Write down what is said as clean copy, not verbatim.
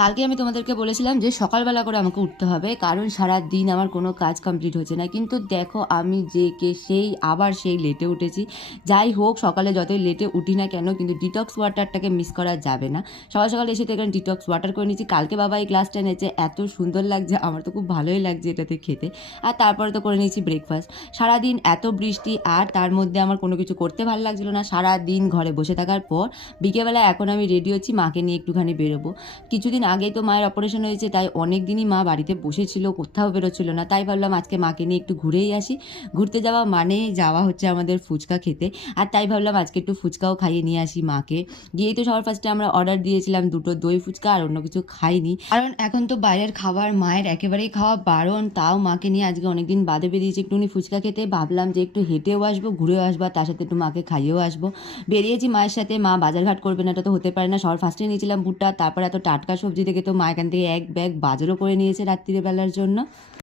কালকে আমি তোমাদেরকে বলেছিলাম যে সকালবেলা করে আমাকে উঠতে হবে, কারণ সারা দিন আমার কোনো কাজ কমপ্লিট হচ্ছে না। কিন্তু দেখো আমি যে কে সেই লেটে উঠেছি। যাই হোক, সকালে যতই লেটে উঠি না কেন, কিন্তু ডিটক্স ওয়াটারটাকে মিস করা যাবে না। সকাল সকাল এসে তো এখানে ডিটক্স ওয়াটার করে নিচ্ছি। কালকে বাবা এই গ্লাসটা এনেছে, এত সুন্দর লাগছে, আমার তো খুব ভালোই লাগছে এটাতে খেতে। আর তারপরে তো করে নিয়েছি ব্রেকফাস্ট। সারাদিন এত বৃষ্টি, আর তার মধ্যে আমার কোনো কিছু করতে ভালো লাগছিলো না। সারাদিন ঘরে বসে থাকার পর বিকেলবেলা এখন আমি রেডি হচ্ছি, মাকে নিয়ে একটুখানি বেরোবো। কিছুদিন আগেই তো মায়ের অপারেশন হয়েছে, তাই অনেক দিনই মা বাড়িতে বসেছিল, কোথাও বেরোচ্ছিল না। তাই ভাবলাম আজকে মাকে নিয়ে একটু ঘুরেই আসি। ঘুরতে যাওয়া মানে যাওয়া হচ্ছে আমাদের ফুচকা খেতে। আর তাই ভাবলাম আজকে একটু ফুচকাও খাইয়ে নিয়ে আসি মাকে। গিয়েই তো সবার ফার্স্টে আমরা অর্ডার দিয়েছিলাম দুটো দই ফুচকা, আর অন্য কিছু খাইনি, কারণ এখন তো বাইরের খাবার মায়ের একেবারেই খাওয়া বারণ। তাও মাকে নিয়ে আজকে অনেকদিন বাদে বেরিয়েছি একটুখানি ফুচকা খেতে। ভাবলাম যে একটু হেঁটেও আসবো, ঘুরেও আসবো, আর তার সাথে একটু মাকে খাইয়েও আসবো। বেরিয়েছি মায়ের সাথে। মা বাজারঘাট করবে না, এটা তো হতে পারে না। সবার ফার্স্টে নিয়েছিলাম ভুট্টা, তারপর এত টাটকা সবজি দেখে তো মা এখান থেকে এক ব্যাগ বাজারও করে নিয়েছে রাত্রিবেলার জন্য।